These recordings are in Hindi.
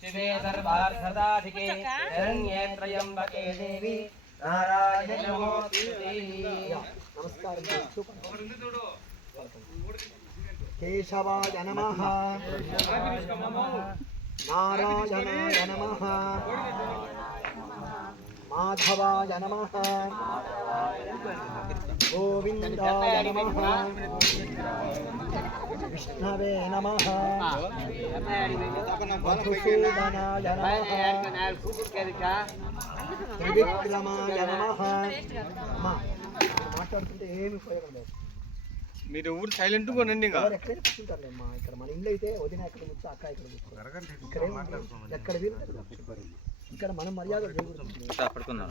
शिवे सर्वार्थदाधिके शरण्ये त्र्यम्बके देवी नारायण नमस्कारः। केशवाय नमः। नारायणाय नमः। माधवाय नमः। గోవిందాయ నమ. విష్ణవే నమ మధుసూదనాయ నమ త్రివిక్రమాయ నమ మాట్లాడుతుంటే ఏమి ఉపయోగం లేదు మీరు ఊరు సైలెంట్గా ఉండండి ఇంకా. ఎవరు ఎక్కడైనా కూర్చుంటారులేమ్మా ఇక్కడ మన ఇల్లు అయితే వదిన ఎక్కడ కూర్చో అక్క ఇక్కడ కూర్చో? ఎక్కడ వీలు ఇక్కడ మనం మర్యాద పడుకుందాం.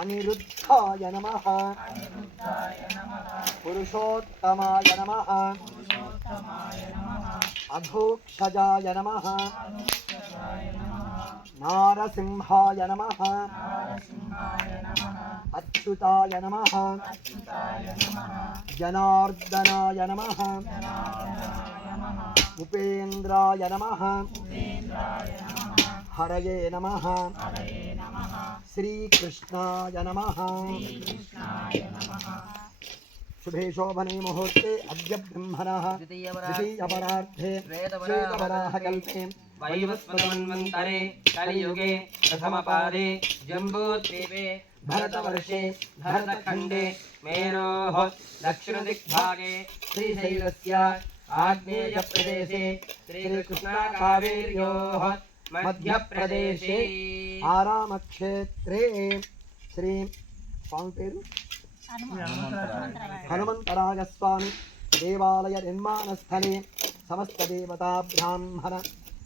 అనిరుద్ధాయ నమ పురుషోత్తమాయ నమ అధోక్షజాయ నమ నారసింహాయ నమ అచ్యుతాయ నమ జనార్దనాయ నమ ఉపేంద్రాయ నమ హరయే నమ श्रीकृष्णाय नमः। शुभे शोभने मुहूर्ते अद्य ब्रह्मणः। द्वितीयपरार्थे श्वेतपराहकल्पे वैवस्वतमन्वन्तरे कलियुगे, प्रथमपादे, जम्बूद्वीपे, भरतवर्षे, भरतखण्डे, मेरोः, दक्षिणदिग्भागे, श्रीशैलस्य आग्नेयप्रदेशे, श्रीकृष्णाकावेर्योः मध्यप्रदेशे। ఆరామక్షేత్రే. శ్రీ స్వామి పేరు? హనుమంతరాయ. స్వామి దేవాలయ నిర్మాణస్థలే. సమస్త దేవతా బ్రాహ్మణ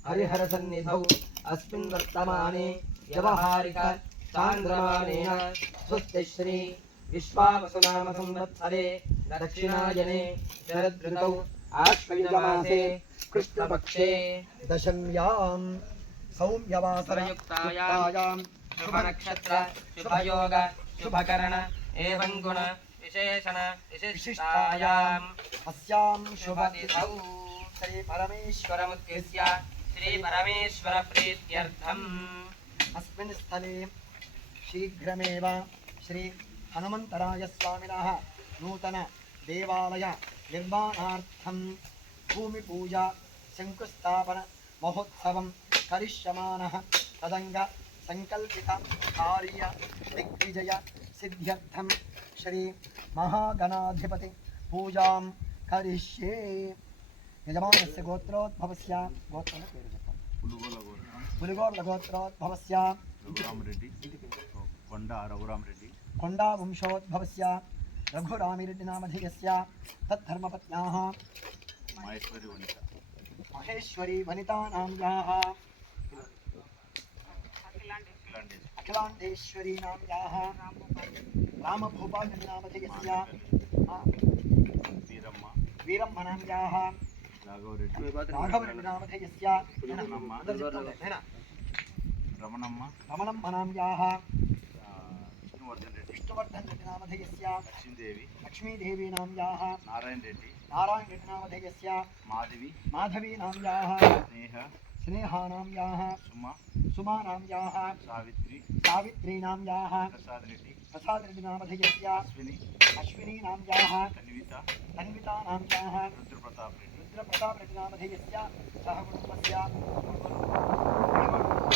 హరిహర సన్నిధౌ. అస్మిన్ వర్తమానే వ్యవహారిక చాంద్రమానేన. స్వస్తి శ్రీ విశ్వావసునామ సంవత్సరే. దక్షిణాయనే శరదృతౌ. ఆశ్వయుజమాసే కృష్ణపక్షే. దశమ్యాం सौम्यवासरयुक्तायां शुभनक्षत्र शुभयोग शुभकरण एवं गुण विशेषण विशिष्टायाम्। अस्यां शुभतिथौ श्रीपरमेश्वरमुद्दिश्य श्रीपरमेश्वरप्रीत्यर्थम्। अस्मिन् स्थले शीघ्रमेव श्री हनुमन्तरायस्वामिनः नूतनदेवालयनिर्माणार्थं भूमिपूजा करिष्यमाणः तदंग सङ्कल्पित कार्य दिग्विजय सिद्ध्यर्थं श्री महागणाधिपति पूजा करिष्ये। यजमानस्य गोत्रोद्भवस्य गोत्रं पेरु पुलिगोर्लगोत्रोद्भवस्य कोण्डा रघुराम रेड्डी महेश्वरी वनिता। महेश्वरी वनिता अखिलाण्डेश्वरी नाम्याः रामभूपालनामधेयस्या वीरम्म। नाम्याः राघवरेड्डी। नामधेयस्या रमणम्म। रमणम्म। नाम्याः विष्णुवर्धन रेड्डी नामधेयस्य लक्ष्मीदेवी। लक्ष्मीदेवी नाम्याः नारायण रेड्डी नारायण रेड्डी नामधेयस्य माधवी। माधवी नाम्याः स्नेह। स्नेहानां याः सुमा। सुमानां याः सावित्री। सावित्रीणां याः प्रसादरेड्डि। अश्विनी। अश्विनीनां याः तन्विता। तन्वितानां याः रुद्रप्रतापरेड्डि। रुद्रप्रतापरेड्डिनामधेयस्य सः कुटुम्बस्य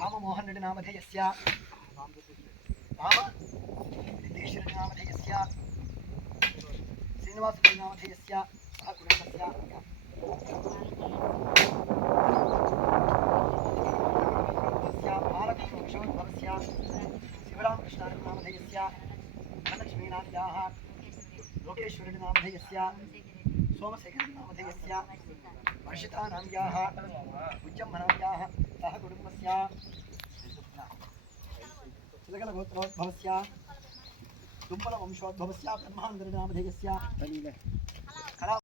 రామమోహన్ రెడ్డి నామధేయస్య రామ नामधेयस्य श्रीनिवासरेड्डी नामधेयस्य सह कुटुम्बस्य बालकृष्णवंशोद्भवस्य शिवरामकृष्णानामधेयस्य धनलक्ष्मीनाथ्याः लोकेश्वरनामधेयस्य सोमशेखरनामधेयस्य वर्षितानाम्याः उज्जम्भनाम्याः सह कुटुम्बस्य चिलकलगोत्रोद्भवस्य దుంపల వంశోద్భవస్య బ్రహ్మాంధ్రనామధేయస్య